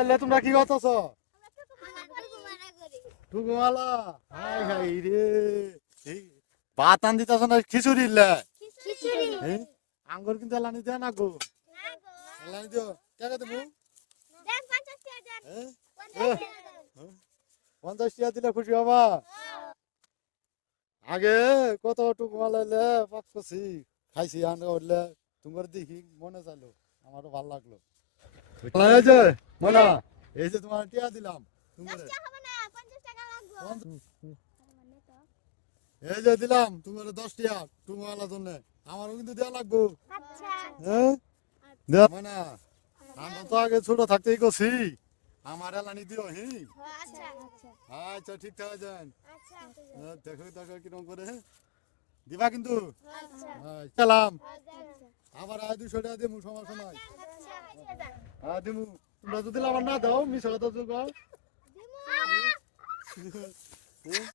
এলে তোমরা কি করতেছ? টুকুমালা হাই হাই রে ভাত আন দিতেছ না খিচুড়ি লে আঙ্গুর কিন্তু এলানি দেয় না গো এলানি দিও টাকা দেবো 50 টাকা দিলে খুশি হবা আগে কত টুকুমালা এলে পাক করছি খাইছি আনে উঠলে তোমার দেখি মনে চাইলো আমারও ভালো লাগলো এই যে মনা এই যে তোমার টিয়া দিলাম তোমার এই যে দিলাম তোমার 10 টাকা টুকুমালার জন্য আমারও কিন্তু দেওয়া লাগবো হ্যাঁ দেওয়া মনা আমরা তো আগে ছোট থাকতেই করছি আমার এলানি দিও হি আচ্ছা ঠিক আছে যান দেখো দেখো কিরকম করে দিবা কিন্তু চালাম আবার আয় 200 টাকা দিমু সমস্যা নাই হ্যাঁ দিমু তোমরা যদি আবার না দাও মিশা কথা যোগ